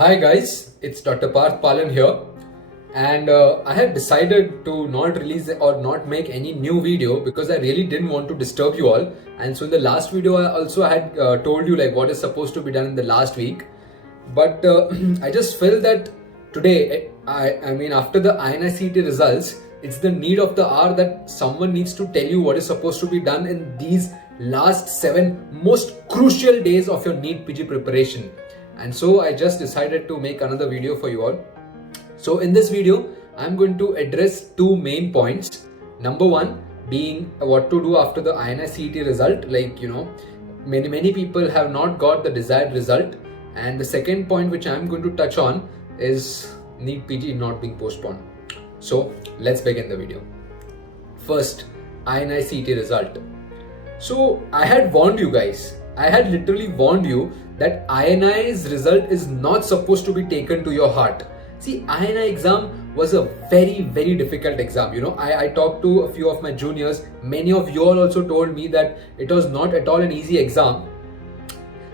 Hi guys, it's Dr. Parth Palan here, and I had decided to not release or not make any new video because I really didn't want to disturb you all. And so in the last video I had told you like what is supposed to be done in the last week, but I just felt that today, I mean after the INI-CET results, it's the need of the hour that someone needs to tell you what is supposed to be done in these last 7 most crucial days of your NEETPG preparation. And so I just decided to make another video for you all. So in this video, I'm going to address 2 main points. Number 1 being what to do after the INI-CET result. Like, many people have not got the desired result. And the second point which I'm going to touch on is NEETPG not being postponed. So let's begin the video. First, INI-CET result. So I had warned you guys. I had literally warned you that INI's result is not supposed to be taken to your heart. See, INI exam was a very, very difficult exam. I talked to a few of my juniors. Many of you all also told me that it was not at all an easy exam.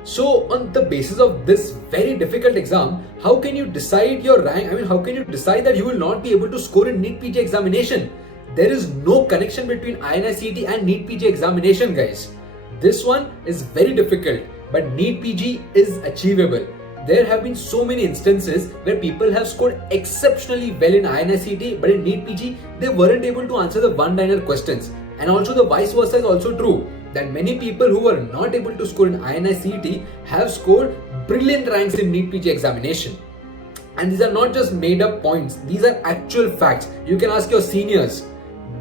So on the basis of this very difficult exam, how can you decide your rank? I mean, how can you decide that you will not be able to score in NEETPG examination? There is no connection between INI-CET and NEETPG examination, guys. This one is very difficult, but NEETPG is achievable. There have been so many instances where people have scored exceptionally well in INI-CET, but in NEETPG, they weren't able to answer the one-liner questions. And also the vice versa is also true, that many people who were not able to score in INI-CET have scored brilliant ranks in NEETPG examination. And these are not just made up points, these are actual facts. You can ask your seniors.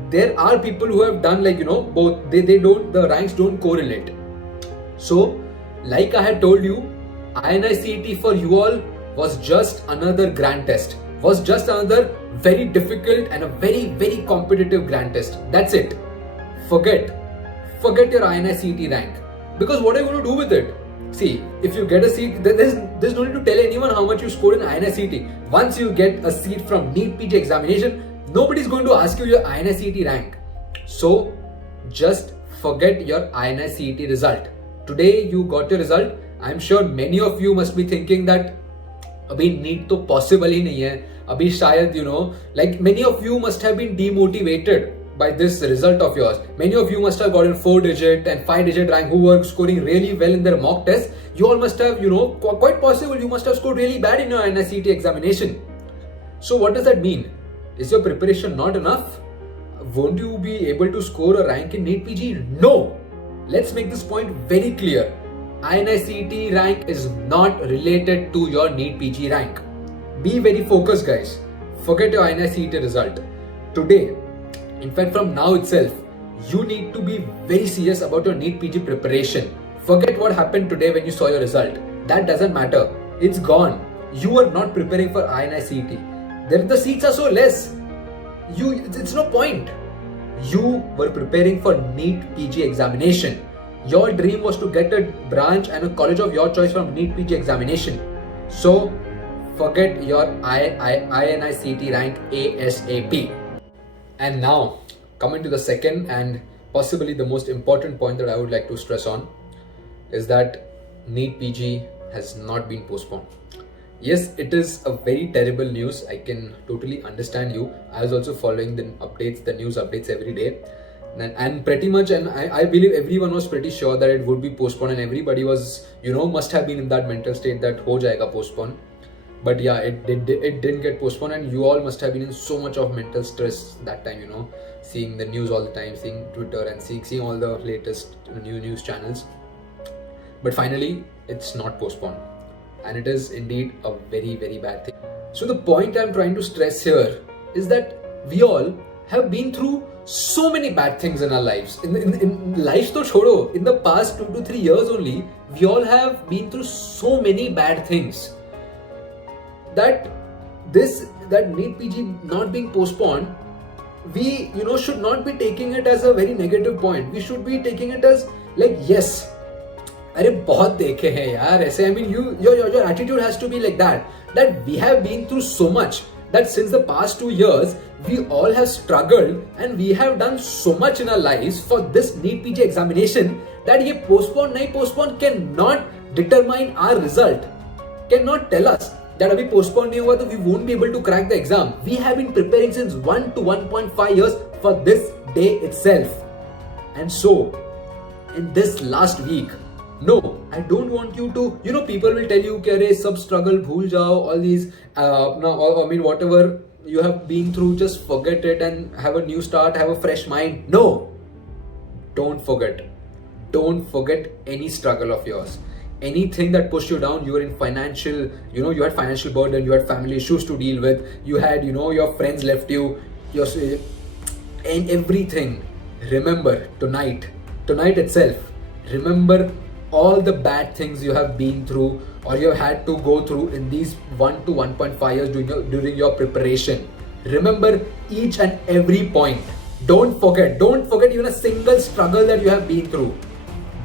There are people who have done both. The ranks don't correlate. So, like I had told you, INI-CET for you all was just another grand test. Was just another very difficult and a very, very competitive grand test. That's it. Forget your INI-CET rank. Because what are you going to do with it? See, if you get a seat, there's no need to tell anyone how much you scored in INI-CET. Once you get a seat from NEETPG examination, nobody's going to ask you your INI-CET rank. So just forget your INI-CET result. Today you got your result. I'm sure many of you must be thinking that abhi NEET to possible hi nahi hai. Abhi shayad, like many of you must have been demotivated by this result of yours. Many of you must have gotten 4-digit and 5-digit rank who were scoring really well in their mock test. You all must have, quite possible you must have scored really bad in your INI-CET examination. So what does that mean? Is your preparation not enough? Won't you be able to score a rank in NEETPG? No! Let's make this point very clear. INI-CET rank is not related to your NEETPG rank. Be very focused, guys. Forget your INI-CET result. Today, in fact from now itself, you need to be very serious about your NEETPG preparation. Forget what happened today when you saw your result. That doesn't matter. It's gone. You are not preparing for INI-CET. The seats are so less. It's no point. You were preparing for NEETPG examination. Your dream was to get a branch and a college of your choice from NEETPG examination. So forget your INI-CET rank ASAP. And now coming to the second and possibly the most important point that I would like to stress on is that NEETPG has not been postponed. Yes, it is a very terrible news. I can totally understand you. I was also following the news updates every day. And pretty much, and I believe everyone was pretty sure that it would be postponed, and everybody was, must have been in that mental state that ho jayega postponed. But yeah, it didn't get postponed, and you all must have been in so much of mental stress that time, seeing the news all the time, seeing Twitter and seeing all the latest new news channels. But finally, it's not postponed. And it is indeed a very, very bad thing. So the point I'm trying to stress here is that we all have been through so many bad things in our lives. In life to chodo, in the past 2 to 3 years only, we all have been through so many bad things that NEETPG not being postponed, we should not be taking it as a very negative point. We should be taking it as like, yes, अरे बहुत देखे हैं यार ऐसे. I mean, your attitude has to be like that we have been through so much, that since the past 2 years we all have struggled and we have done so much in our lives for this NEETPG examination that ये postpone nahi postpone cannot determine our result, cannot tell us. that अभी postpone नहीं हुआ तो we won't be able to crack the exam. We have been preparing since 1 to 1.5 years for this day itself. And so, in this last week, no, I don't want you to, people will tell you कि अरे सब struggle भूल जाओ, all these, whatever you have been through, just forget it and have a new start, have a fresh mind. No, don't forget. Don't forget any struggle of yours. Anything that pushed you down, you were in financial, you had financial burden, you had family issues to deal with, you had, your friends left you, and everything. Remember tonight itself, remember all the bad things you have been through or you have had to go through in these 1 to 1.5 years during your preparation. Remember each and every point. Don't forget even a single struggle that you have been through.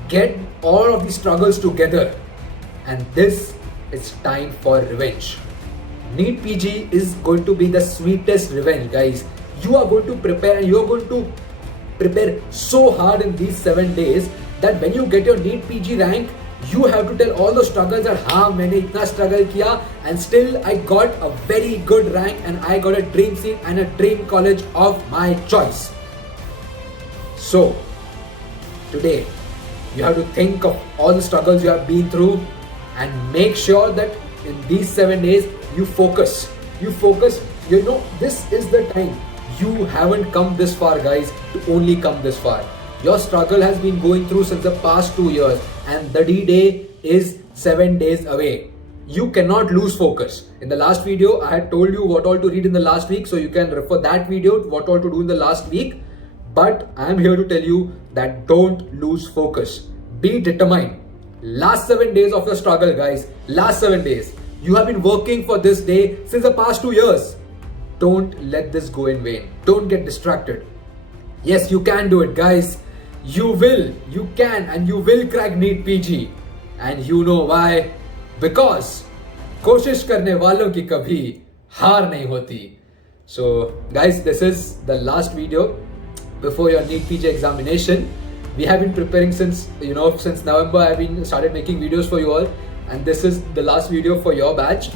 Get all of these struggles together, and this is time for revenge. NEETPG is going to be the sweetest revenge, guys. You are going to prepare, and you are going to prepare so hard in these 7 days that when you get your NEETPG rank, you have to tell all the struggles that हाँ मैंने इतना struggle किया and still I got a very good rank and I got a dream seat and a dream college of my choice. So today, you have to think of all the struggles you have been through and make sure that in these 7 days you focus. This is the time. You haven't come this far, guys, to only come this far. Your struggle has been going through since the past 2 years and the D-Day is 7 days away. You cannot lose focus. In the last video, I had told you what all to read in the last week, so you can refer that video, what all to do in the last week. But I am here to tell you that don't lose focus. Be determined. Last 7 days of your struggle, guys. Last 7 days. You have been working for this day since the past 2 years. Don't let this go in vain. Don't get distracted. Yes, you can do it, guys. You will, you can, and you will crack NEETPG. And you know why? Because कोशिश करने वालों की कभी हार नहीं होती. So, guys, this is the last video before your NEETPG examination. We have been preparing since November. I've been started making videos for you all, and this is the last video for your batch.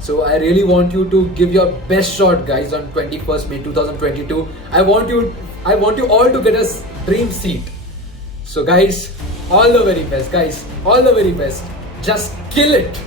So I really want you to give your best shot, guys, on 21st May 2022. I want you all to get a dream seat. So guys, all the very best, guys. All the very best. Just kill it.